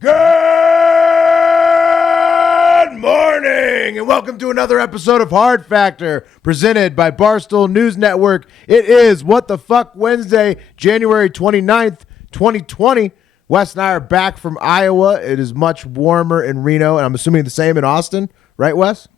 Good morning, and welcome to another episode of Hard Factor, presented by Barstool News Network. It is What the Fuck Wednesday, January 29th, 2020. Wes and I are back from Iowa. It is much warmer in Reno, and I'm assuming the same in Austin. Right, Wes?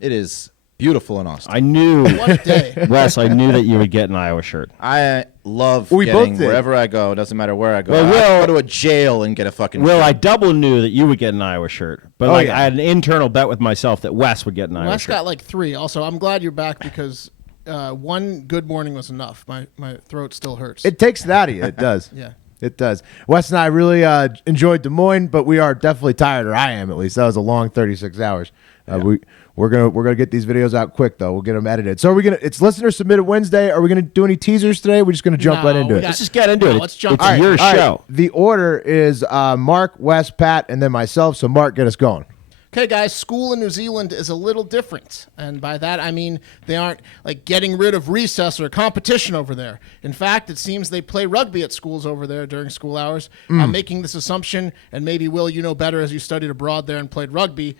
It is beautiful in Austin. I knew, What day? Wes, I knew that you would get an Iowa shirt. I love We getting both did. wherever I go. It doesn't matter where I go. Well, I Will- go to a jail and get a fucking Will, shirt. I double knew that you would get an Iowa shirt. But Oh, yeah. I had an internal bet with myself that Wes would get an Iowa Wes shirt. got like 3. Also, I'm glad you're back because one good morning was enough. My throat still hurts. It takes it out of you. It does. Yeah. It does. Wes and I really enjoyed Des Moines, but we are definitely tired, or I am at least. That was a long 36 hours. We're gonna get these videos out quick though. We'll get them edited. So are we gonna? It's listener submitted Wednesday. Are we gonna do any teasers today? We're just gonna jump right into it. Let's just get into it. Let's jump. It's your All right. show. The order is Mark, Wes, Pat, and then myself. So Mark, get us going. Okay, guys, school in New Zealand is a little different. And by that, I mean they aren't like getting rid of recess or competition over there. In fact, it seems they play rugby at schools over there during school hours. I'm making this assumption, and maybe, Will, you know better as you studied abroad there and played rugby.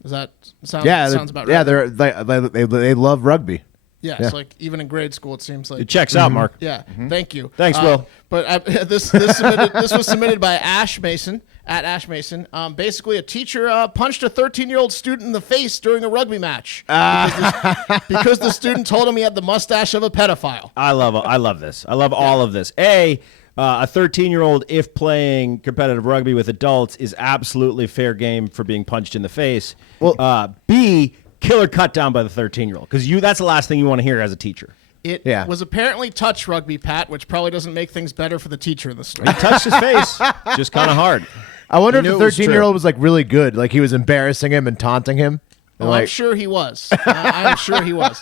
Does that sounds about right? Yeah, they love rugby. Yeah, Yeah. it's like even in grade school, it seems like. It checks out, Mark. Yeah, thank you. Thanks, Will. But this was submitted by Ash Mason, at Ash Mason. Basically, a teacher punched a 13-year-old student in the face during a rugby match because the student told him he had the mustache of a pedophile. I love this. I love all of this. A 13-year-old, if playing competitive rugby with adults, is absolutely fair game for being punched in the face. Well- B, killer cut down by the 13-year-old, because that's the last thing you want to hear as a teacher. It Yeah. was apparently touch rugby, Pat, which probably doesn't make things better for the teacher in the story. He touched his face, just kind of hard. I wonder if knew the it was 13-year-old true. was like really good, like he was embarrassing him and taunting him. And, Oh, I'm like, sure he was. I'm sure he was.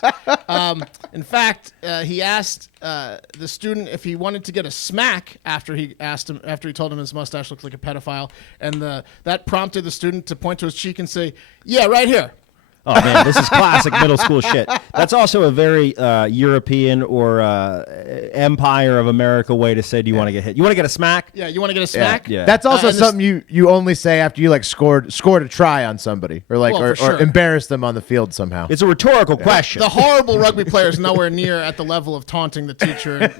In fact, he asked the student if he wanted to get a smack after he told him his mustache looked like a pedophile, and that prompted the student to point to his cheek and say, "Yeah, right here." Oh, man, this is classic middle school shit. That's also a very European or Empire of America way to say, do you want to get hit? You want to get a smack? Yeah, you want to get a smack? Yeah. That's also and this- something you only say after you like scored a try on somebody or like Well, or for sure. embarrass them on the field somehow. It's a rhetorical question. The horrible rugby player is nowhere near at the level of taunting the teacher.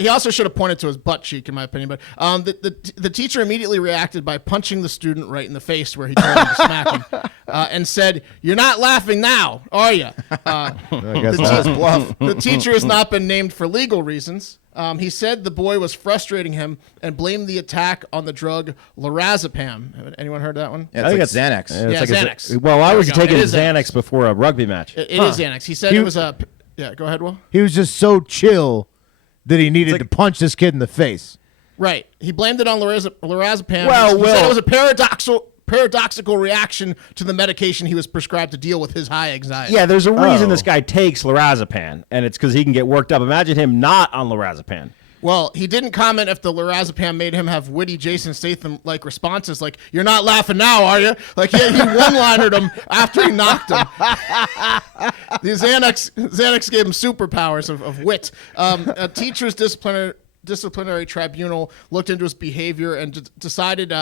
He also should have pointed to his butt cheek, in my opinion. But the teacher immediately reacted by punching the student right in the face where he told him to smack him, and said, "You're not laughing now, are you?" I guess The, not. te- the teacher has not been named for legal reasons. He said the boy was frustrating him and blamed the attack on the drug lorazepam. Anyone heard that one? Yeah, I think it's like Xanax. Yeah, Yeah, it's like Xanax. Well, why There was we he go. taking It is Xanax before a rugby match? It is Xanax. He said He- it was a... Yeah, go ahead, Will. He was just so chill that he needed to punch this kid in the face. Right. He blamed it on lorazepam. Well, he said Will- it was a paradoxical reaction to the medication he was prescribed to deal with his high anxiety. Yeah, there's a reason Oh. this guy takes lorazepam, and it's because he can get worked up. Imagine him not on lorazepam. Well, he didn't comment if the lorazepam made him have witty Jason Statham-like responses like, "You're not laughing now, are you?" Like, he one-linered him after he knocked him. The Xanax gave him superpowers of wit. A teacher's disciplinary tribunal looked into his behavior and decided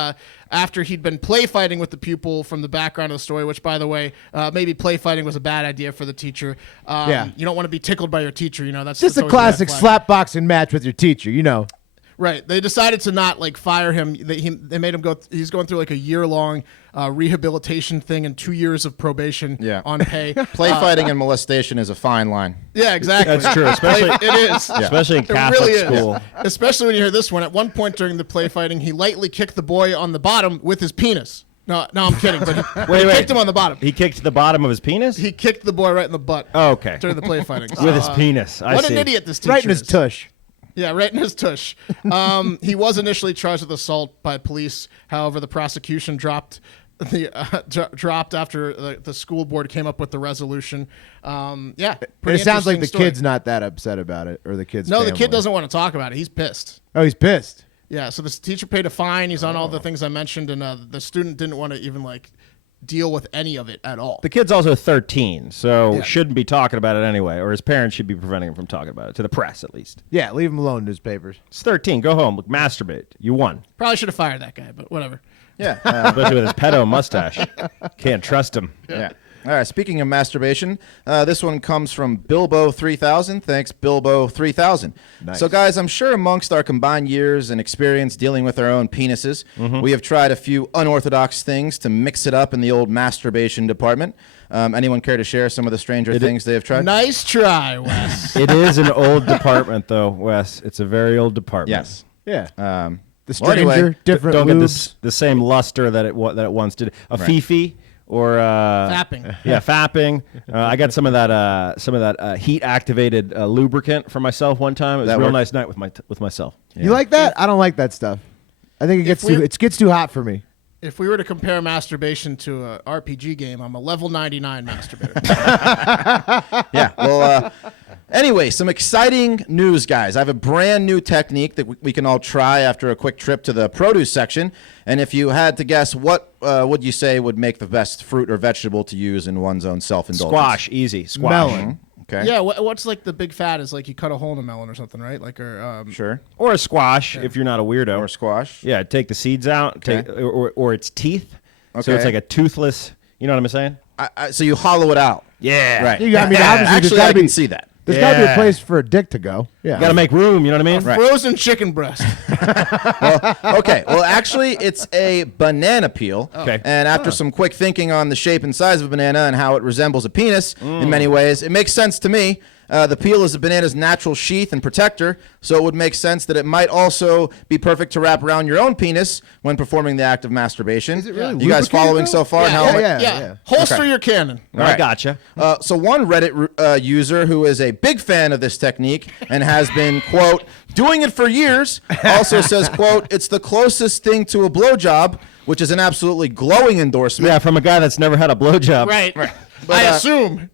after he'd been play fighting with the pupil from the background of the story, which, by the way, maybe play fighting was a bad idea for the teacher. Yeah. You don't want to be tickled by your teacher, That's Just a always red classic flag. slapboxing match with your teacher, Right. They decided to not fire him. They made him go. He's going through a year-long rehabilitation thing and 2 years of probation Yeah. on pay. Play fighting and molestation is a fine line. Yeah, exactly. That's true, especially- it is. Especially in It Catholic really is. school. Especially when you hear this one. At one point during the play fighting, he lightly kicked the boy on the bottom with his penis. No, I'm kidding. But he kicked him on the bottom. He kicked the bottom of his penis? He kicked the boy right in the butt. Oh, okay. During the play fighting. With his penis. I What see. an idiot this teacher Right in his is. tush. Yeah, right in his tush. He was initially charged with assault by police. However, the prosecution dropped after the school board came up with the resolution. It pretty sounds like interesting the story. kid's not that upset about it, or the kid's No, the family. kid doesn't want to talk about it. He's pissed. Oh, he's pissed. Yeah, so the teacher paid a fine. He's on all the things I mentioned, and the student didn't want to even deal with any of it at all. The kid's also 13, so Yeah. shouldn't be talking about it anyway, or his parents should be preventing him from talking about it, to the press at least. Yeah, leave him alone, newspapers. It's 13. Go home. Masturbate. You won. Probably should have fired that guy, but whatever. Yeah. Especially with his pedo mustache. Can't trust him. Yeah. All right. Speaking of masturbation, this one comes from Bilbo3000. Thanks, Bilbo3000. Nice. So, guys, I'm sure amongst our combined years and experience dealing with our own penises, we have tried a few unorthodox things to mix it up in the old masturbation department. Anyone care to share some of the stranger things they have tried? Nice try, Wes. It is an old department, though, Wes. It's a very old department. Yes. Yeah. Um, The well, stranger, anyway, different Don't lubes. get the same luster that it once did. A Right. Fifi or Fapping. Yeah, fapping. I got some of that heat activated lubricant for myself one time. It was That a real worked? nice night with myself. You like that? I don't like that stuff. I think it gets too hot for me. If we were to compare masturbation to a RPG game, I'm a level 99 masturbator. Yeah. Well, anyway, some exciting news, guys. I have a brand new technique that we can all try after a quick trip to the produce section. And if you had to guess, what would you say would make the best fruit or vegetable to use in one's own self-indulgence? Squash, easy. Squash. Melon. Okay. Yeah, what's like the big fat is like you cut a hole in a melon or something, right? Like Sure. Or a squash if you're not a weirdo. Or squash. Yeah, take the seeds out, Okay. or its teeth. So Okay. it's like a toothless. You know what I'm saying? So you hollow it out. Yeah. Right. You got- I mean, obviously, there's Actually, gotta I be- can see that. There's got to be a Yeah. place for a dick to go. Yeah. Got to make room. You know what I mean? Right. frozen chicken breast. Okay. Well, actually, it's a banana peel. Okay. And after some quick thinking on the shape and size of a banana and how it resembles a penis in many ways, it makes sense to me. The peel is a banana's natural sheath and protector, so it would make sense that it might also be perfect to wrap around your own penis when performing the act of masturbation. Is it really You guys lubricated, following though? so far? yeah, and how yeah. Holster Okay. your cannon. I right. gotcha. So one Reddit user who is a big fan of this technique and has been, quote, doing it for years, also says, quote, it's the closest thing to a blowjob, which is an absolutely glowing endorsement. Yeah, from a guy that's never had a blowjob. Right. But, I assume.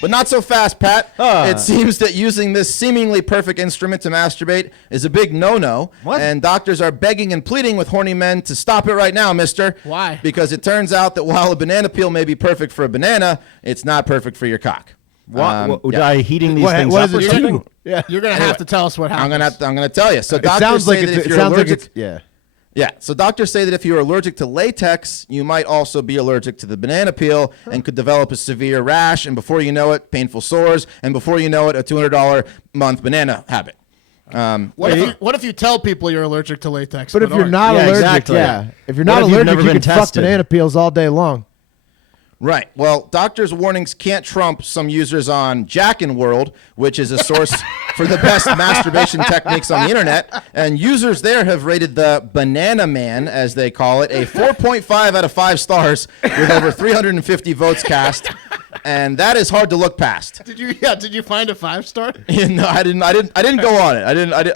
But not so fast, Pat. It seems that using this seemingly perfect instrument to masturbate is a big no-no. What? And doctors are begging and pleading with horny men to stop it right now, mister. Why? Because it turns out that while a banana peel may be perfect for a banana, it's not perfect for your cock. What? Yeah. Are you heating these What- things what up? does or it something? do? Yeah. You're gonna have to tell us what I'm happened. gonna tell you. So It doctors sounds like say that it's, if it you're sounds like allergic, it's, yeah. yeah. So doctors say that if you're allergic to latex, you might also be allergic to the banana peel and could develop a severe rash. And before you know it, painful sores. And before you know it, a $200 month banana habit. What if you tell people you're allergic to latex? But if you're aren't? not Yeah, allergic, exactly. yeah. If you're What not if you've allergic, never you been can fuck tested? banana peels all day long. Right. Well, doctors' warnings can't trump some users on Jackin' World, which is a source for the best masturbation techniques on the internet. And users there have rated the Banana Man, as they call it, a 4.5 out of 5 stars with over 350 votes cast. And that is hard to look past. Did you find a 5-star? No, I didn't go on it. I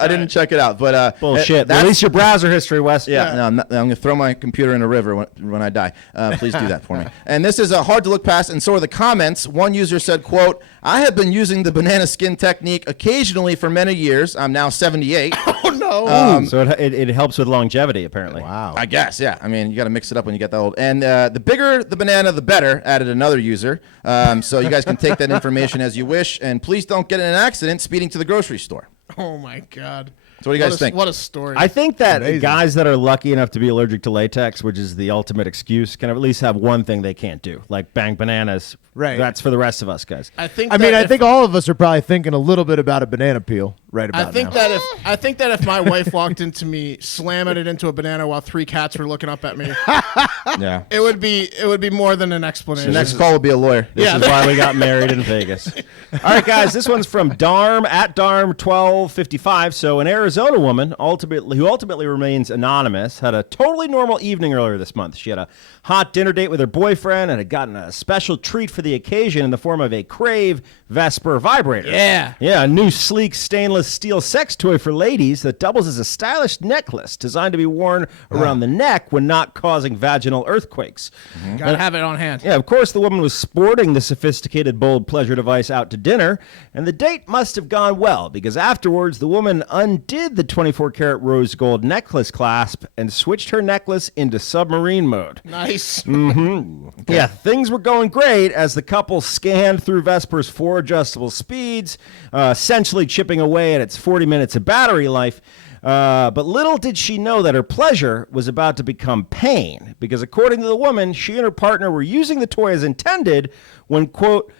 didn't check it out. But Bullshit. that's- Release your browser history, Wes. Yeah, no, I'm going to throw my computer in a river when I die. Please do that for me. And this is hard to look past, and so are the comments. One user said, quote, I have been using the banana skin technique occasionally for many years. I'm now 78. Oh no. So it helps with longevity, apparently. Wow. I guess, yeah. I mean, you got to mix it up when you get that old. And the bigger the banana, the better, added another user. So you guys can take that information as you wish. And please don't get in an accident speeding to the grocery store. Oh my God. So what do you guys think? What a story. I think that Amazing. guys that are lucky enough to be allergic to latex, which is the ultimate excuse, can at least have one thing they can't do, like bang bananas. Right. That's for the rest of us, guys. I think. I mean, that I if- think all of us are probably thinking a little bit about a banana peel right about I think now. that if my wife walked into me slamming it into a banana while 3 cats were looking up at me, Yeah. it would be more than an explanation. The next call will be a lawyer. This Yeah. is why we got married in Vegas. All right, guys, this one's from Darm at Darm1255. So an Arizona woman who ultimately remains anonymous had a totally normal evening earlier this month. She had a hot dinner date with her boyfriend and had gotten a special treat for the occasion in the form of a Crave Vesper vibrator. Yeah. Yeah, a new sleek stainless steel sex toy for ladies that doubles as a stylish necklace designed to be worn around the neck when not causing vaginal earthquakes. Gotta have it on hand. Yeah, of course, the woman was sporting the sophisticated, bold pleasure device out to dinner, and the date must have gone well, because after Afterwards, the woman undid the 24-karat rose gold necklace clasp and switched her necklace into submarine mode. Nice. Yeah, things were going great as the couple scanned through Vesper's 4 adjustable speeds, essentially chipping away at its 40 minutes of battery life. But little did she know that her pleasure was about to become pain, because according to the woman, she and her partner were using the toy as intended when, quote,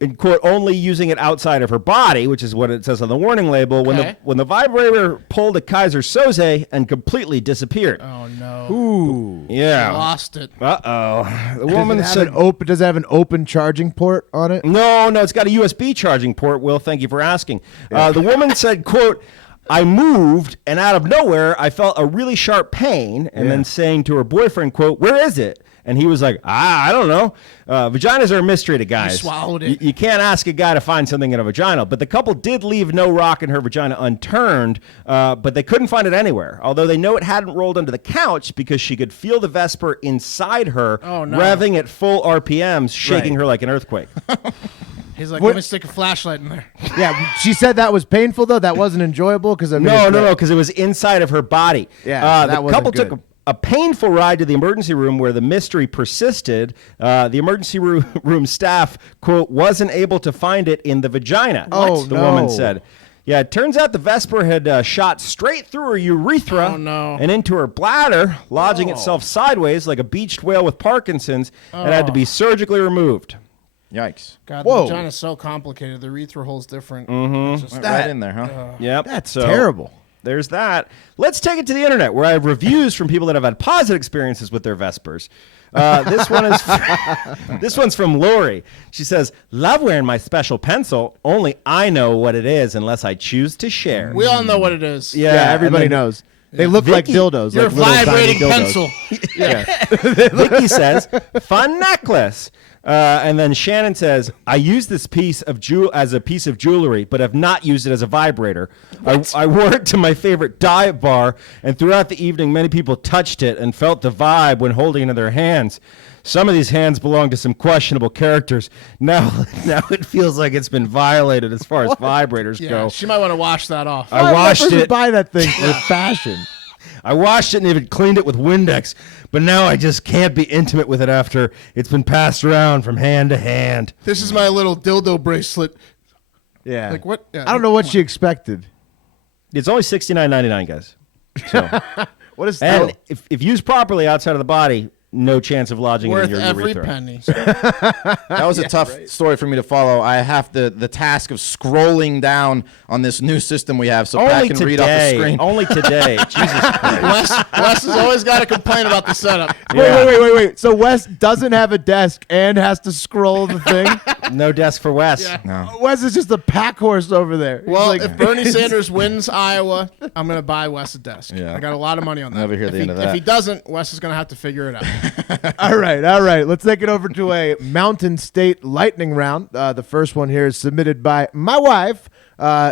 in quote, only using it outside of her body, which is what it says on the warning label, when the vibrator pulled a Kaiser Soze and completely disappeared. Oh, no. Ooh. Yeah. Lost it. Uh-oh. The woman Does said... does it have an open charging port on it? No, it's got a USB charging port, Will. Thank you for asking. The woman said, quote, I moved, and out of nowhere, I felt a really sharp pain, and then saying to her boyfriend, quote, where is it? And he was like, I don't know. Vaginas are a mystery to guys. You swallowed it. You can't ask a guy to find something in a vagina. But the couple did leave no rock in her vagina unturned, but they couldn't find it anywhere. Although they know it hadn't rolled under the couch because she could feel the Vesper inside her, revving at full RPMs, shaking her like an earthquake. He's like, let me stick a flashlight in there. Yeah, she said that was painful, though. That wasn't enjoyable? Because No, because it was inside of her body. Yeah, that the wasn't couple good. took a painful ride to the emergency room where the mystery persisted. The emergency room staff, quote, wasn't able to find it in the vagina. Oh, the no. woman said. Yeah, it turns out the Vesper had shot straight through her urethra and into her bladder, lodging itself sideways like a beached whale with Parkinson's, and had to be surgically removed. Yikes. God, Whoa. the vagina's so complicated. The urethra hole's different. Right in there, huh? Yep. That's so terrible. There's that. Let's take it to the internet, where I have reviews from people that have had positive experiences with their Vespers. This one's from Lori. She says, love wearing my special pencil. Only I know what it is unless I choose to share. We all know what it is. Yeah, everybody and then knows. They look like dildos. Your like little tiny vibrating dildos. pencil. Vicky says, fun necklace. And then Shannon says, I use this piece of as a piece of jewelry, but have not used it as a vibrator. I wore it to my favorite dive bar, and throughout the evening, many people touched it and felt the vibe when holding it in their hands. Some of these hands belong to some questionable characters. Now it feels like it's been violated as far as vibrators go. She might want to wash that off. I washed it. Buy that thing for fashion. I washed it and even cleaned it with Windex, but now I just can't be intimate with it after it's been passed around from hand to hand. This is my little dildo bracelet. Yeah. Like what? Yeah, I don't know what she expected. It's only $69.99, guys. So, What is and that? if used properly outside of the body, no chance of lodging it in Worth your every urethra. penny. That was a tough story for me to follow. I have the task of scrolling down on this new system we have so Pat Only can today. read off the screen. Only today. Jesus Christ. Wes has always got to complain about the setup. Yeah. Wait. So Wes doesn't have a desk and has to scroll the thing? No desk for Wes. Yeah. No. Wes is just a pack horse over there. He's Well, like- if Bernie Sanders wins Iowa, I'm going to buy Wes a desk. Yeah. I got a lot of money on that. Never hear the end of If that. he doesn't, Wes is going to have to figure it out. All right. Let's take it over to a Mountain State lightning round. The first one here is submitted by my wife.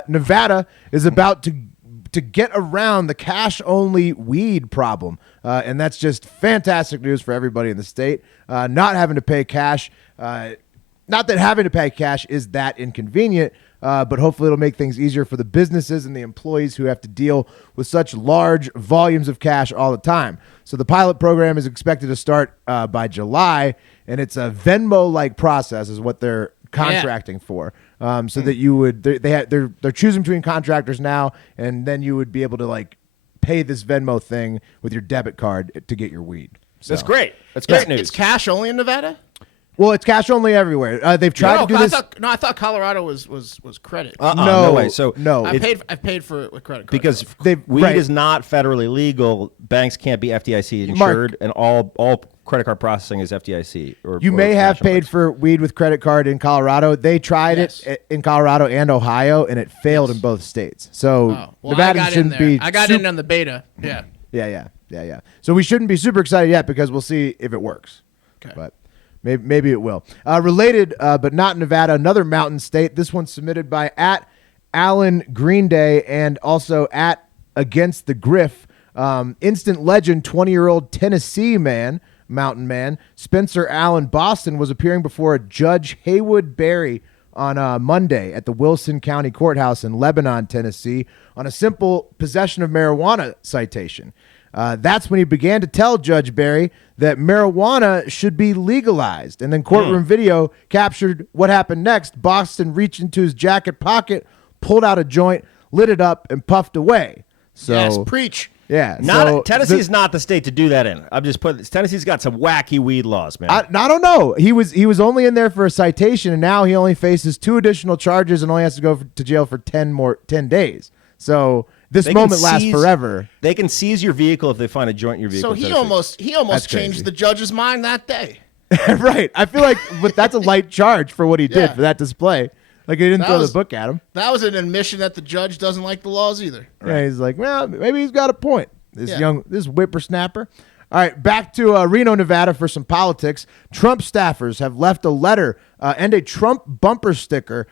Nevada is about to get around the cash-only weed problem, and that's just fantastic news for everybody in the state. Not having to pay cash. Not that having to pay cash is that inconvenient, but hopefully it'll make things easier for the businesses and the employees who have to deal with such large volumes of cash all the time. So the pilot program is expected to start by July, and it's a Venmo-like process is what they're contracting for. So that you would they're choosing between contractors now, and then you would be able to like pay this Venmo thing with your debit card to get your weed. So. That's great. That's great news. It's cash only in Nevada? Well, it's cash only everywhere. They've tried to do this. I thought Colorado was credit. No way. So no, I've paid for it with credit cards. because They've- weed right. is not federally legal. Banks can't be FDIC insured, and all credit card processing is FDIC. You may have paid for weed with credit card in Colorado. They tried it in Colorado and Ohio, and it failed in both states. So Nevada shouldn't be. I got in on the beta. Yeah. Yeah. So we shouldn't be super excited yet because we'll see if it works. Okay. But maybe it will. Related, but not Nevada, another mountain state. This one's submitted by @Alan Green Day and also @Against the Griff. Instant legend, 20-year-old Tennessee mountain man, Spencer Allen Boston was appearing before a Judge Haywood Berry on Monday at the Wilson County Courthouse in Lebanon, Tennessee, on a simple possession of marijuana citation. That's when he began to tell Judge Barry that marijuana should be legalized. And then courtroom video captured what happened next. Boston reached into his jacket pocket, pulled out a joint, lit it up, and puffed away. So, Yes, preach. yeah. Tennessee's not the state to do that in. I'm just putting Tennessee's got some wacky weed laws, man. I don't know. He was only in there for a citation, and now he only faces 2 additional charges and only has to go to jail for 10 days. So this They can moment lasts seize- forever. They can seize your vehicle if they find a joint in your vehicle. So in he Tennessee. almost That's changed crazy. the judge's mind that day. Right. I feel like but that's a light charge for what he did Yeah. for that display. Like he didn't That throw was- the book at him. That was an admission that the judge doesn't like the laws either. Yeah, he's like, well, maybe he's got a point. Yeah. This whippersnapper. All right, back to Reno, Nevada for some politics. Trump staffers have left a letter and a Trump bumper sticker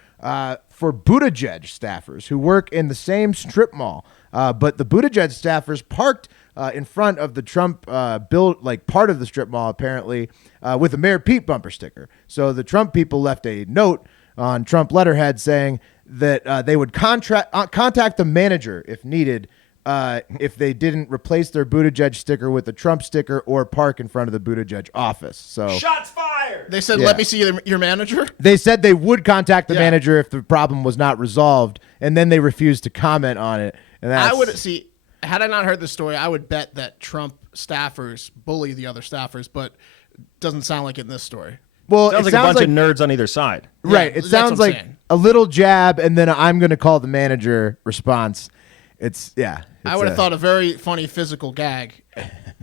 for Buttigieg staffers who work in the same strip mall. But the Buttigieg staffers parked in front of the Trump part of the strip mall, apparently, with a Mayor Pete bumper sticker. So the Trump people left a note on Trump letterhead saying that they would contact the manager if needed if they didn't replace their Buttigieg sticker with a Trump sticker or park in front of the Buttigieg office. So Shots fired. They said, Yeah. "Let me see your manager." they said they would contact the Yeah. manager if the problem was not resolved, and then they refused to comment on it. And that's, I would see. Had I not heard the story, I would bet that Trump staffers bully the other staffers, but doesn't sound like it in this story. well, Sounds it like a sounds bunch like of nerds on either side. right. Yeah, It that's sounds what I'm like saying. a little jab, and then I'm going to call the manager response. It's I would have thought a very funny physical gag.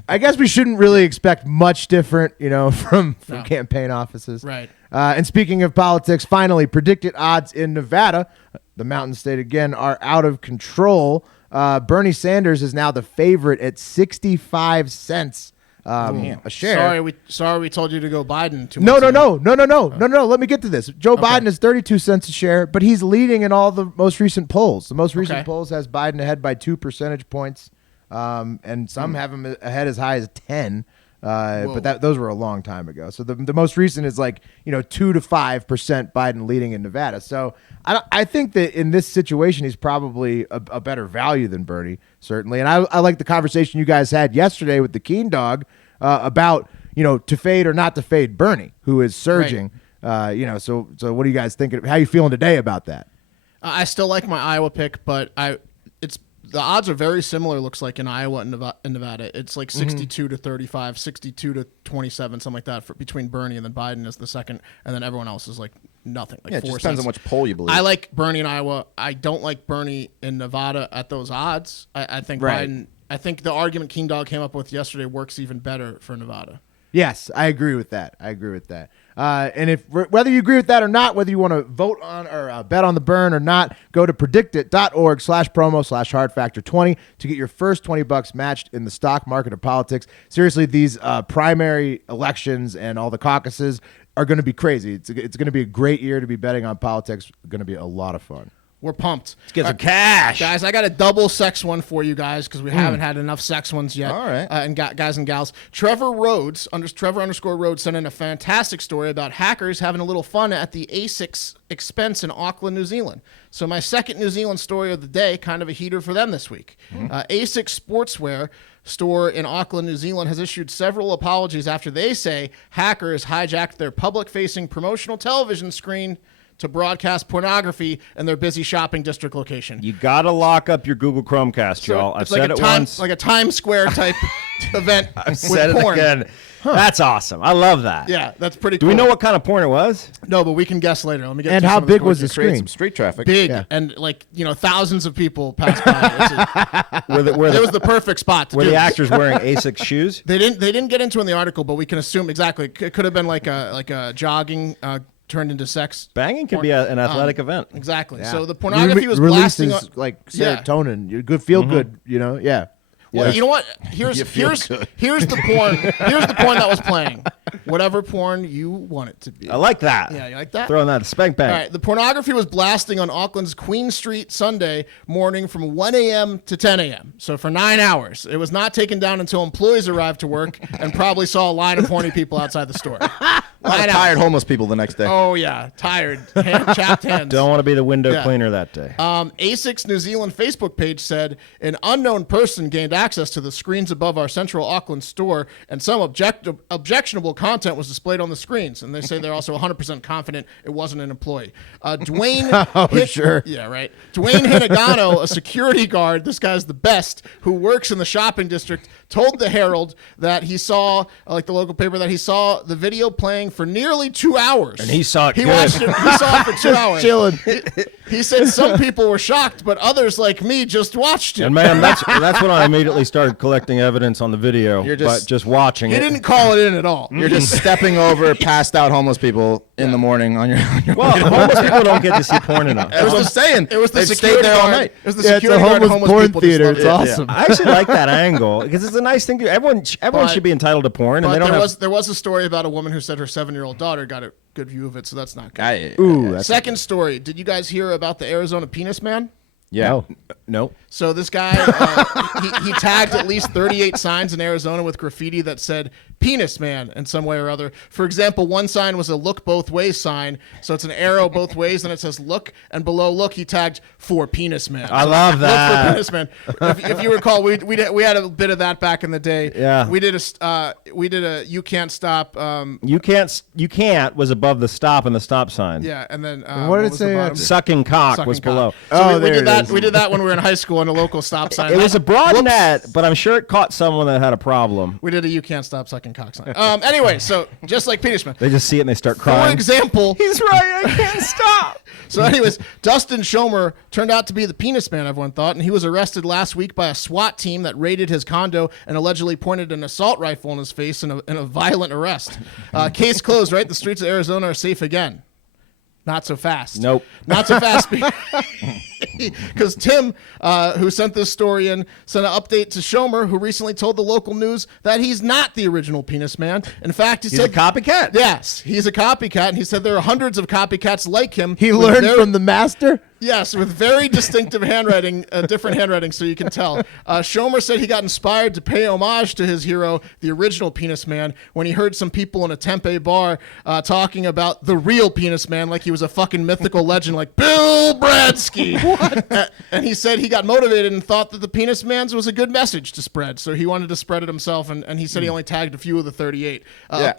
I guess we shouldn't really expect much different, from No. campaign offices. Right. And speaking of politics, finally, predicted odds in Nevada, the Mountain State again, are out of control. Bernie Sanders is now the favorite at 65 cents a share. Sorry, we told you to go Biden. No. Let me get to this. Joe Biden is 32 cents a share, but he's leading in all the most recent polls. The most recent Okay. polls has Biden ahead by 2 percentage points, and some have him ahead as high as 10. But those were a long time ago. So the most recent is 2 to 5% Biden leading in Nevada. So I think that in this situation, he's probably a better value than Bernie, certainly. And I like the conversation you guys had yesterday with the Keen Dog about to fade or not to fade Bernie, who is surging. So what do you guys think? How are you feeling today about that? I still like my Iowa pick, but the odds are very similar. Looks like in Iowa and Nevada, it's like 62 to 35, 62 to 27, something like that between Bernie and then Biden is the second, and then everyone else is like nothing. Like Yeah, it 4 just depends on cents. which poll you believe. I like Bernie in Iowa. I don't like Bernie in Nevada at those odds. I think Right. Biden. I think the argument King Dog came up with yesterday works even better for Nevada. Yes, I agree with that. And whether you agree with that or not, whether you want to vote on or bet on the burn or not, go to predictit.org/promo/hardfactor20 to get your first $20 matched in the stock market of politics. Seriously, these primary elections and all the caucuses are going to be crazy. It's going to be a great year to be betting on politics. Going to be a lot of fun. We're pumped. Let's get some cash. Guys, I got a double sex one for you guys because we haven't had enough sex ones yet. All right. And guys and gals. Trevor Rhodes, Trevor_Rhodes, sent in a fantastic story about hackers having a little fun at the Asics expense in Auckland, New Zealand. So my second New Zealand story of the day, kind of a heater for them this week. Asics Sportswear store in Auckland, New Zealand has issued several apologies after they say hackers hijacked their public-facing promotional television screen to broadcast pornography in their busy shopping district location. You gotta lock up your Google Chromecast, y'all. I've it's like said a it time, once. like a Times Square type event I've said with it porn. again. That's awesome. I love that. Yeah, that's pretty Do cool. we know what kind of porn it was? No, but we can guess later. Let me get And to how some of the big was stories. the Create screen? some street traffic. Big Yeah. and thousands of people passed by. Were the, It was the perfect spot to were do the this. actors wearing Asics shoes? They didn't get into it in the article, but we can assume exactly. It could have been like a jogging turned into sex. Banging can be an athletic event. Exactly. Yeah. So the pornography was releases blasting. like Yeah. serotonin. You good, feel good. Yeah. Well, you know what? Here's the porn. Here's the porn that was playing. Whatever porn you want it to be. I like that. Yeah, you like that? Throwing that spank bang. All right, the pornography was blasting on Auckland's Queen Street Sunday morning from 1 a.m. to 10 a.m. So for 9 hours. It was not taken down until employees arrived to work and probably saw a line of horny people outside the store. Tired homeless people the next day. Oh yeah, tired, chapped hands. Don't want to be the window cleaner that day. Asics New Zealand Facebook page said an unknown person gained access to the screens above our central Auckland store, and some objectionable content was displayed on the screens. And they say they're also 100% confident it wasn't an employee. Dwayne, sure. Yeah, right. Dwayne Hinagano, a security guard, this guy's the best, who works in the shopping district, told the Herald that he saw, like the local paper, that he saw the video playing for nearly 2 hours. And he saw it. He good. watched it. He saw it for 2 hours. Chilling. He said some people were shocked, but others like me just watched it. And man, that's when I immediately started collecting evidence on the video. But just watching He it. didn't call it in at all. You're just stepping over passed out homeless people in the morning on your Well, homeless people don't get to see porn enough. That's what I'm saying. It was the They've security stayed there all guard. night. It was the Yeah, it's a security guard. homeless porn people just theater. loved It's it. awesome. I actually like that angle because it's a nice thing to. Everyone But- should be entitled to porn, and But they don't have. there was a story about a woman who said her 7-year-old daughter got a good view of it, so that's not good. Ooh, that's Second story. Did you guys hear about the Arizona penis man? Yeah. No. So this guy, he tagged at least 38 signs in Arizona with graffiti that said penis man in some way or other. For example, one sign was a look both ways sign. So it's an arrow both ways and it says look, and below look he tagged for penis man. I love Look that. for penis man. If you recall, we had a bit of that back in the day. Yeah. We did a you can't stop. You can't was above the stop and the stop sign. Yeah, and then what did it was say the bottom? after? Sucking cock Sucking was cock. below. So Oh, we there did it that. is. We did that when we were in high school on a local stop sign. It was a broad Whoops. net, but I'm sure it caught someone that had a problem. We did a you can't stop sucking cock sign. Anyway, so just like penis man. They just see it and they start For crying. example, He's right. I can't stop. so anyways, Dustin Schomer turned out to be the penis man, everyone thought, and he was arrested last week by a SWAT team that raided his condo and allegedly pointed an assault rifle in his face in a violent arrest. Case closed, right? The streets of Arizona are safe again. Not so fast. Nope. Not so fast. Because Tim, who sent this story in, sent an update to Schomer, who recently told the local news that he's not the original penis man. In fact, He's a copycat. Yes, he's a copycat, and he said there are hundreds of copycats like him. He with learned very- from the master. Yes, with very distinctive handwriting, different handwriting, so you can tell. Schomer said he got inspired to pay homage to his hero, the original penis man, when he heard some people in a Tempe bar talking about the real penis man like he was a fucking mythical legend like Bill Bradsky. And he said he got motivated and thought that the penis man's was a good message to spread, so he wanted to spread it himself, and he said he only tagged a few of the 38. Yeah.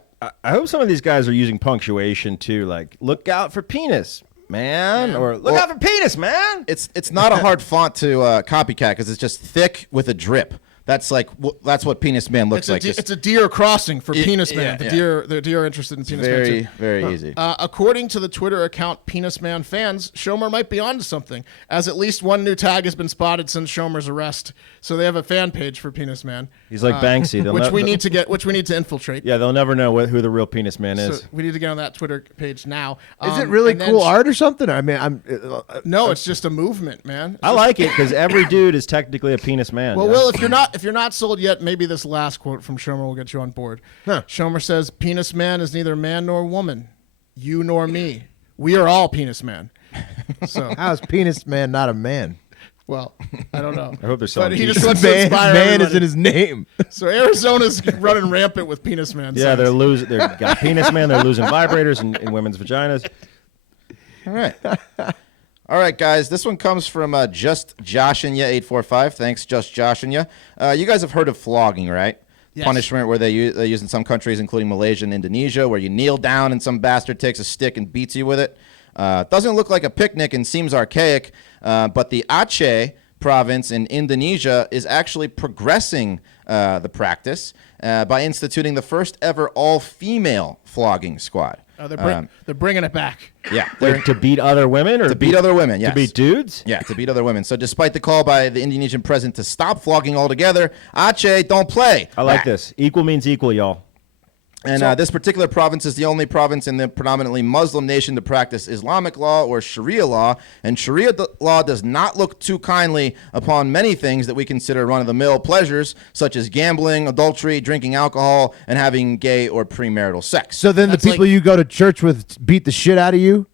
I hope some of these guys are using punctuation too, like "look out for penis, man," or "look out for penis, man." It's not a hard font to copycat because it's just thick with a drip. That's like that's what penis man looks like. It's a deer crossing for penis man. yeah. The deer are interested in penis man too. Very easy. According to the Twitter account Penis Man Fans, Schomer might be onto something, as at least one new tag has been spotted since Schomer's arrest. So they have a fan page for Penis Man. He's like Banksy, they'll which we need to infiltrate. Yeah, they'll never know who the real penis man is. So we need to get on that Twitter page now. Is it really and then cool art or something? I mean, No, it's just a movement, man. I like it because every dude is technically a penis man. Well, yeah. Will, if you're not sold yet, maybe this last quote from Schomer will get you on board. Schomer says, "Penis man is neither man nor woman, you nor me. We are all penis man." So, how is penis man not a man? well, I don't know. I hope they're selling But he just t-shirts. wants to inspire Man is everybody. in his name. So Arizona's running rampant with penis man. Yeah, signs. they're losing. They're got penis man. They're losing vibrators in women's vaginas. All right. All right, guys. This one comes from Just Joshin' Ya 845. Thanks, Just Joshin' Ya. You guys have heard of flogging, right? Yes. Punishment where they use in some countries, including Malaysia and Indonesia, where you kneel down and some bastard takes a stick and beats you with it. Doesn't look like a picnic and seems archaic, but the Aceh Province in Indonesia is actually progressing the practice by instituting the first ever all-female flogging squad. They're bringing it back. Yeah, Wait, to beat other women or to beat other women. Yes. To beat dudes? Yeah, to beat other women. So despite the call by the Indonesian president to stop flogging altogether, Aceh don't play. I like this. Equal means equal, y'all. And this particular province is the only province in the predominantly Muslim nation to practice Islamic law or Sharia law. And Sharia law does not look too kindly upon many things that we consider run-of-the-mill pleasures, such as gambling, adultery, drinking alcohol, and having gay or premarital sex. So then That's the people like- you go to church with beat the shit out of you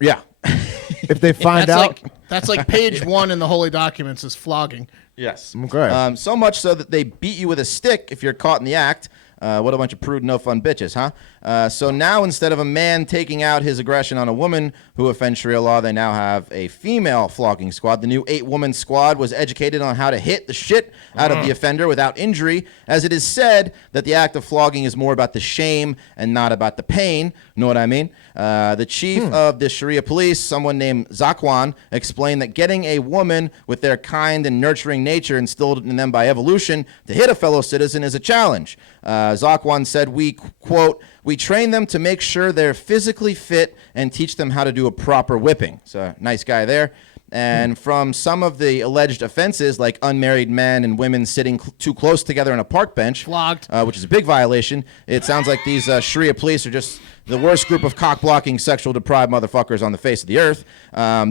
Yeah. if they find out. That's like page 1 in the holy documents is flogging. Yes. Okay. So much so that they beat you with a stick if you're caught in the act. What a bunch of prude, no fun bitches, huh? So now, instead of a man taking out his aggression on a woman who offends Sharia law, they now have a female flogging squad. The new 8-woman squad was educated on how to hit the shit out of the offender without injury, as it is said that the act of flogging is more about the shame and not about the pain. Know what I mean? The chief of the Sharia police, someone named Zakwan, explained that getting a woman with their kind and nurturing nature instilled in them by evolution to hit a fellow citizen is a challenge. Zakwan said, we, quote, we train them to make sure they're physically fit and teach them how to do a proper whipping. So, nice guy there. And from some of the alleged offenses, like unmarried men and women sitting too close together on a park bench, Flogged. which is a big violation, it sounds like these Sharia police are just the worst group of cock-blocking, sexual-deprived motherfuckers on the face of the earth.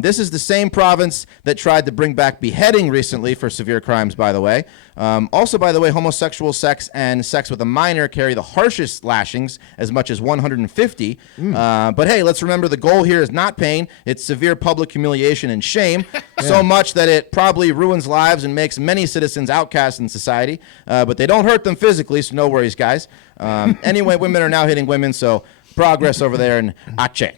This is the same province that tried to bring back beheading recently for severe crimes, by the way. Also, by the way, homosexual sex and sex with a minor carry the harshest lashings, as much as 150. But hey, let's remember the goal here is not pain. It's severe public humiliation and shame, so much that it probably ruins lives and makes many citizens outcasts in society. But they don't hurt them physically, so no worries, guys. Anyway, women are now hitting women, so progress over there in Aceh.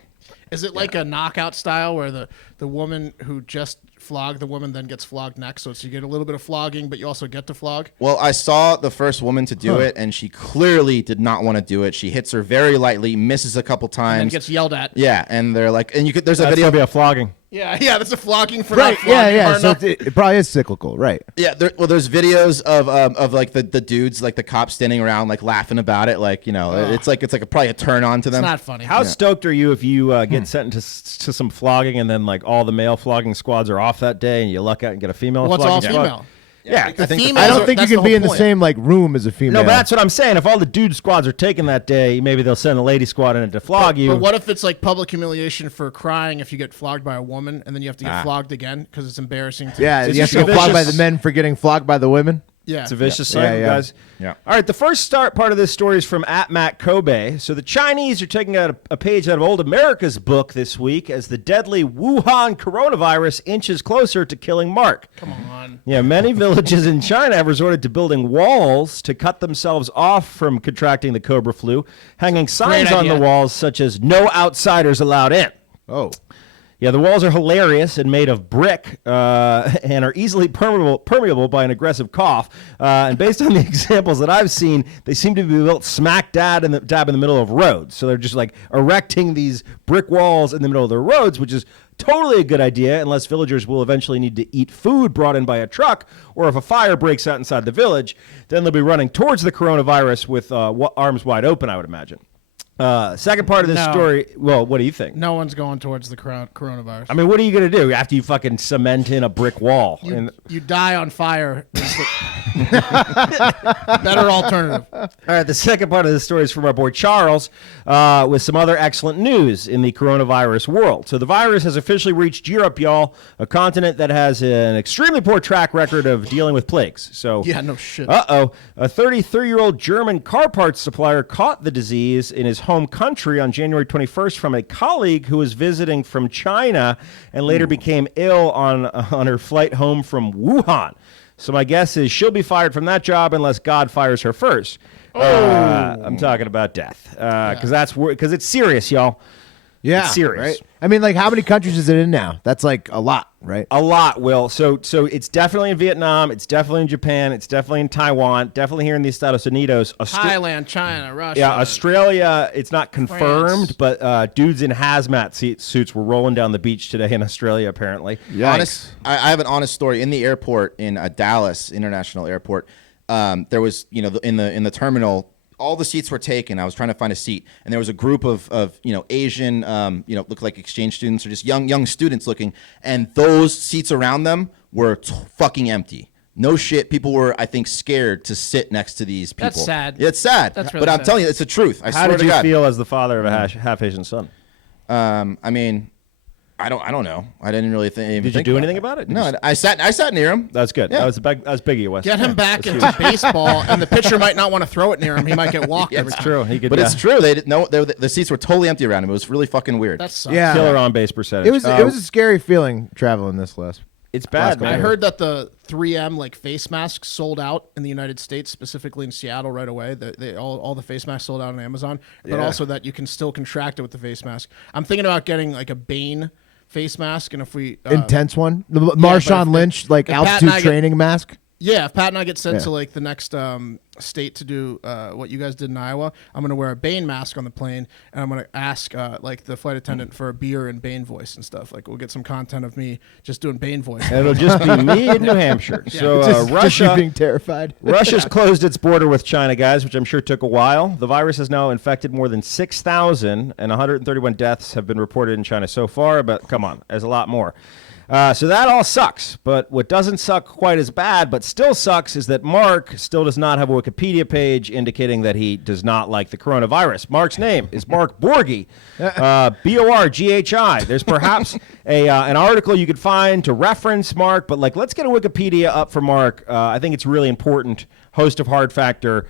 Is it like a knockout style where the woman who just flogged the woman then gets flogged next? So you get a little bit of flogging, but you also get to flog? Well, I saw the first woman to do it, and she clearly did not want to do it. She hits her very lightly, misses a couple times. And gets yelled at. Yeah, and they're like, and you could, there's a That's video. gonna be a flogging. Yeah, that's a flogging for Right. not flogging Yeah. hard So enough. it probably is cyclical. Right. Yeah, there's videos of like the dudes, like the cops standing around, like laughing about it, like, you know, it's like probably a turn on to them. It's not funny. How stoked are you if you get sent to some flogging and then like all the male flogging squads are off that day and you luck out and get a female What's flogging all squad? female? Yeah, I think females I don't are- think you that's can the be whole in the point. same like room as a female. No, but that's what I'm saying. If all the dude squads are taking that day, maybe they'll send a lady squad in to flog you. But what if it's like public humiliation for crying if you get flogged by a woman and then you have to get flogged again because it's embarrassing to Yeah, It's you have just to go a flogged by vicious- the men for getting flogged by the women. Yeah. It's a vicious Yeah. cycle, Yeah, guys. Yeah. All right, the first part of this story is from @Matt Kobe. So the Chinese are taking out a page out of Old America's book this week as the deadly Wuhan coronavirus inches closer to killing Mark. Come on. Yeah, many villages in China have resorted to building walls to cut themselves off from contracting the cobra flu, hanging signs on the idea. walls such as "No outsiders allowed in." Oh. Yeah, the walls are hilarious and made of brick and are easily permeable by an aggressive cough. And based on the examples that I've seen, they seem to be built smack dab in the middle of roads. So they're just like erecting these brick walls in the middle of the roads, which is totally a good idea unless villagers will eventually need to eat food brought in by a truck, or if a fire breaks out inside the village, then they'll be running towards the coronavirus with arms wide open, I would imagine. Second part of this No. story, well, what do you think? No one's going towards the coronavirus. I mean, what are you going to do after you fucking cement in a brick wall? You die on fire. Is the better alternative. All right, the second part of the story is from our boy Charles with some other excellent news in the coronavirus world. So the virus has officially reached Europe, y'all, a continent that has an extremely poor track record of dealing with plagues. So Yeah, no shit. a 33-year-old German car parts supplier caught the disease in his home country on January 21st from a colleague who was visiting from China and later became ill on her flight home from Wuhan. So my guess is she'll be fired from that job unless God fires her first. I'm talking about death because it's serious, y'all. Yeah. It's serious. Right? I mean, like, how many countries is it in now? That's like a lot, right? A lot, Will. So it's definitely in Vietnam. It's definitely in Japan. It's definitely in Taiwan. Definitely here in the Estados Unidos. Thailand, China, Russia. Yeah, Australia, it's not confirmed, France. but dudes in hazmat suits were rolling down the beach today in Australia, apparently. Honest, I have an honest story. In the airport in Dallas International Airport, there was, in the terminal, all the seats were taken. I was trying to find a seat, and there was a group of Asian, look like exchange students or just young students looking, and those seats around them were fucking empty. No shit. People were, I think, scared to sit next to these people. That's sad. Yeah, it's sad. That's really but I'm sad. telling you, it's the truth. I How swear did to you God. feel as the father of a half Asian son? I mean, I don't know. I didn't really think. Did you do anything about it? No, I sat near him. That's good. Yeah. That was big of you, Wes. Get him back into baseball, and the pitcher might not want to throw it near him. He might get walked every time. True. He could. But it's true. They didn't know the seats were totally empty around him. It was really fucking weird. That sucks. Yeah. killer on base percentage. It was a scary feeling traveling this last It's bad, I man. heard that the 3M like face masks sold out in the United States, specifically in Seattle, right away. All the face masks sold out on Amazon, but also that you can still contract it with the face mask. I'm thinking about getting like a Bane face mask, and if we Intense one, the Marshawn Lynch like if Pat altitude and I training mask. Yeah, if Pat and I get sent to like the next state to do what you guys did in Iowa, I'm gonna wear a Bane mask on the plane, and I'm gonna ask like the flight attendant for a beer and Bane voice and stuff. Like we'll get some content of me just doing Bane voice. And it'll just be me in New Hampshire. So Just you Russia being terrified. Russia's closed its border with China, guys, which I'm sure took a while. The virus has now infected more than 6,000, and 131 deaths have been reported in China so far. But come on, there's a lot more. So that all sucks. But what doesn't suck quite as bad, but still sucks, is that Mark still does not have a Wikipedia page indicating that he does not like the coronavirus. Mark's name is Mark Borghi, Borghi. There's perhaps an article you could find to reference Mark, but like, let's get a Wikipedia up for Mark. I think it's really important. Host of Hard Factor,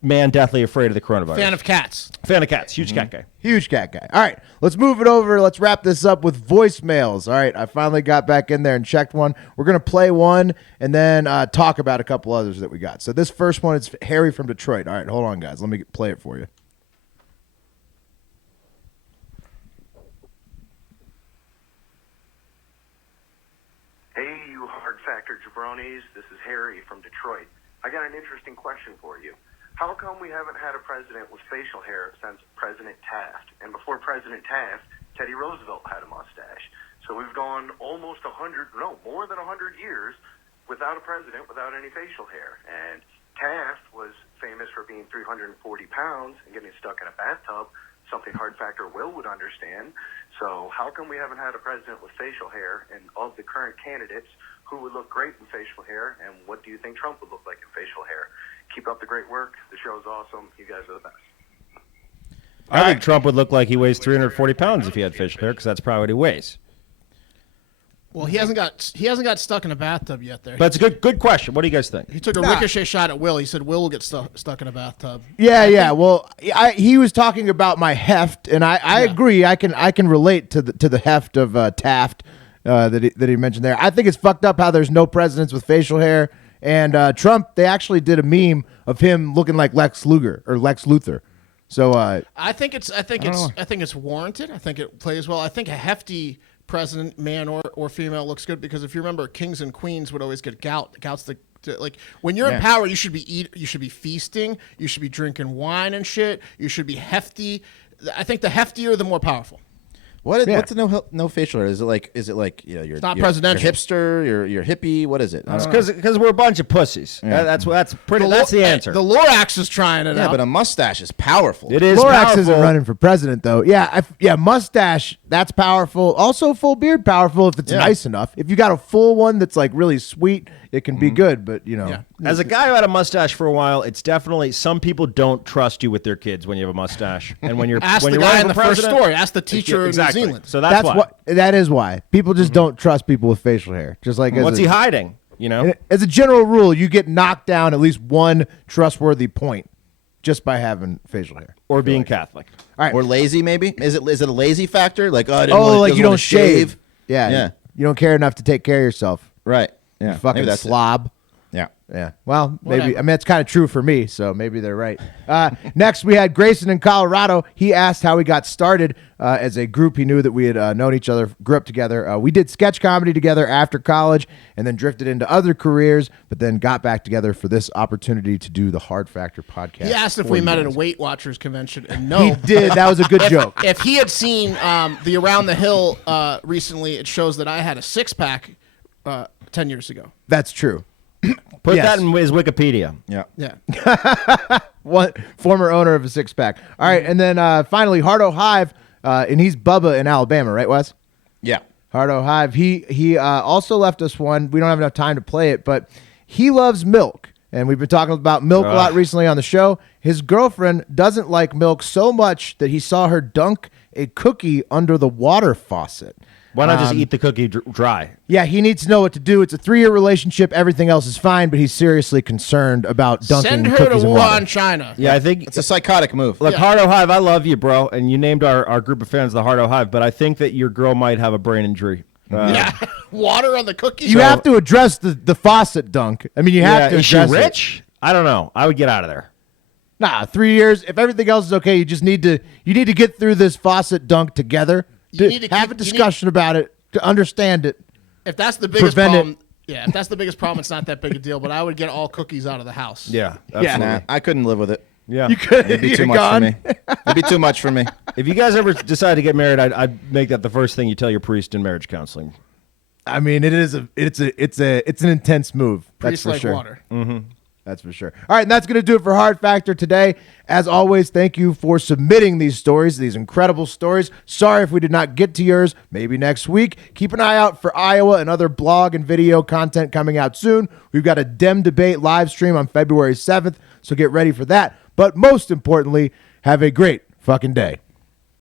man deathly afraid of the coronavirus. Fan of cats. Fan of cats. Huge cat guy. Huge cat guy. All right, let's move it over. Let's wrap this up with voicemails. All right, I finally got back in there and checked one. We're going to play one and then talk about a couple others that we got. So this first one is Harry from Detroit. All right, hold on, guys. Let me play it for you. Hey, you Hard Factor jabronis. This is Harry from Detroit. I got an interesting question for you. How come we haven't had a president with facial hair since President Taft? And before President Taft, Teddy Roosevelt had a mustache. So we've gone almost more than 100 years without a president without any facial hair. And Taft was famous for being 340 pounds and getting stuck in a bathtub, something Hard Factor Will would understand. So how come we haven't had a president with facial hair? And of the current candidates, who would look great in facial hair, and what do you think Trump would look like in facial hair? Keep up the great work. The show's awesome. You guys are the best. I think Trump would look like he weighs 340 pounds if he had facial hair, because that's probably what he weighs. Well, he hasn't got stuck in a bathtub yet. There, But it's a good question. What do you guys think? he took a ricochet shot at Will. He said Will get stuck in a bathtub. Yeah. Well, he was talking about my heft, and I agree. I can relate to the heft of Taft that he mentioned there. I think it's fucked up how there's no presidents with facial hair. And Trump, they actually did a meme of him looking like Lex Luthor. So I think it's warranted. I think it plays well. I think a hefty president, man or female, looks good because if you remember, kings and queens would always get gout. Gout's like when you're in power, you should be feasting, you should be drinking wine and shit. You should be hefty. I think the heftier, the more powerful. What's the no facial hair? Is it like you're not you're presidential. Hipster, you're hippie? What is it? It's because we're a bunch of pussies. Yeah. That's the answer. The Lorax is trying it out. Yeah, but a mustache is powerful. It is Lorax powerful. isn't running for president though. Mustache, that's powerful. Also, full beard, powerful if it's nice enough. If you got a full one that's like really sweet, it can be good. But As a guy who had a mustache for a while, it's definitely some people don't trust you with their kids when you have a mustache, and when you're Ask when the you're guy running in the for first president- story. Ask the teacher exactly. in New Zealand. So that's why. that is why people just don't trust people with facial hair. Just like What's he hiding? You know, as a general rule, you get knocked down at least one trustworthy point just by having facial hair or being Catholic. All right. Or lazy, maybe? Is it a lazy factor? Like, I didn't like you wanna don't shave. Yeah. You don't care enough to take care of yourself. Right. Yeah. You fucking Maybe that's it. slob. Yeah. Yeah. Well, maybe. Whatever. I mean, that's kind of true for me, so maybe they're right. Next, we had Grayson in Colorado. He asked how we got started as a group. He knew that we had known each other, grew up together. We did sketch comedy together after college and then drifted into other careers, but then got back together for this opportunity to do the Hard Factor podcast. He asked if for we you met at a guys. Weight Watchers convention, and He no. did. That was a good joke. If he had seen the Around the Hill recently, it shows that I had a 6-pack 10 years ago. That's true. Put Yes. that in his Wikipedia. Yeah. Yeah. One former owner of a 6-pack. All right, and then finally, Hardo Hive, and he's Bubba in Alabama, right, Wes? Yeah. Hardo Hive. He also left us one. We don't have enough time to play it, but he loves milk, and we've been talking about milk a lot recently on the show. His girlfriend doesn't like milk so much that he saw her dunk a cookie under the water faucet. Why not just eat the cookie dry? Yeah, he needs to know what to do. It's a 3-year relationship. Everything else is fine, but he's seriously concerned about dunking Send her cookies to in water. Wuhan, China. Yeah, I think It's a psychotic move. Look, Hardo Hive, I love you, bro, and you named our group of fans the Hardo Hive, but I think that your girl might have a brain injury. Yeah, water on the cookies. You have to address the faucet dunk. I mean, you have to Is she address it. rich? I don't know. I would get out of there. Nah, 3 years. If everything else is okay, you just need to get through this faucet dunk together. You need to have keep- a discussion about it to understand it. If that's the biggest Prevent it. problem, if that's the biggest problem, it's not that big a deal. But I would get all cookies out of the house. Yeah, absolutely. Nah, I couldn't live with it. Yeah. You could. It'd be You're too much gone. for me. It'd be too much for me. If you guys ever decide to get married, I'd make that the first thing you tell your priest in marriage counseling. I mean, it's an intense move. That's Priest for like sure. water. That's for sure. All right, and that's going to do it for Hard Factor today. As always, thank you for submitting these stories, these incredible stories. Sorry if we did not get to yours. Maybe next week. Keep an eye out for Iowa and other blog and video content coming out soon. We've got a Dem debate live stream on February 7th, so get ready for that. But most importantly, have a great fucking day.